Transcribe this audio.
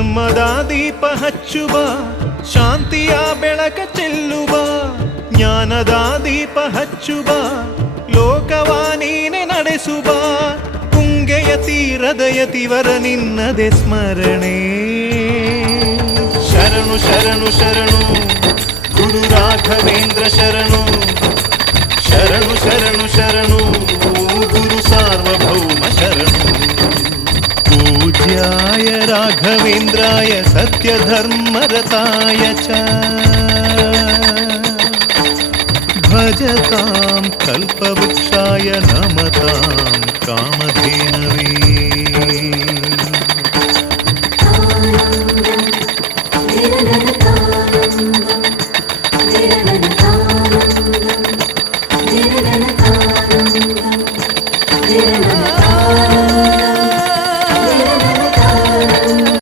ಧರ್ಮದ ದೀಪ ಹಚ್ಚುವ, ಶಾಂತಿಯ ಬೆಳಕ ಚೆಲ್ಲುವ, ಜ್ಞಾನದ ದೀಪ ಹಚ್ಚುವ, ಲೋಕವ ನೀನೆ ನಡೆಸುವ, ತುಂಗೆಯ ತೀರದ ಯತಿವರ ನಿನ್ನದೆ ಸ್ಮರಣೆ. ಶರಣು ಶರಣು ಶರಣು ಗುರು ರಾಘವೇಂದ್ರ ಶರಣು, ಶರಣು ಶರಣು ಶರಣು ಗುರು ಸಾರ್ವಭೌಮ ಶರಣು. पूज्याय राघवेन्द्राय सत्यधर्मरताय च भजतां कल्पवृक्षाय नमतां कामधेनवे.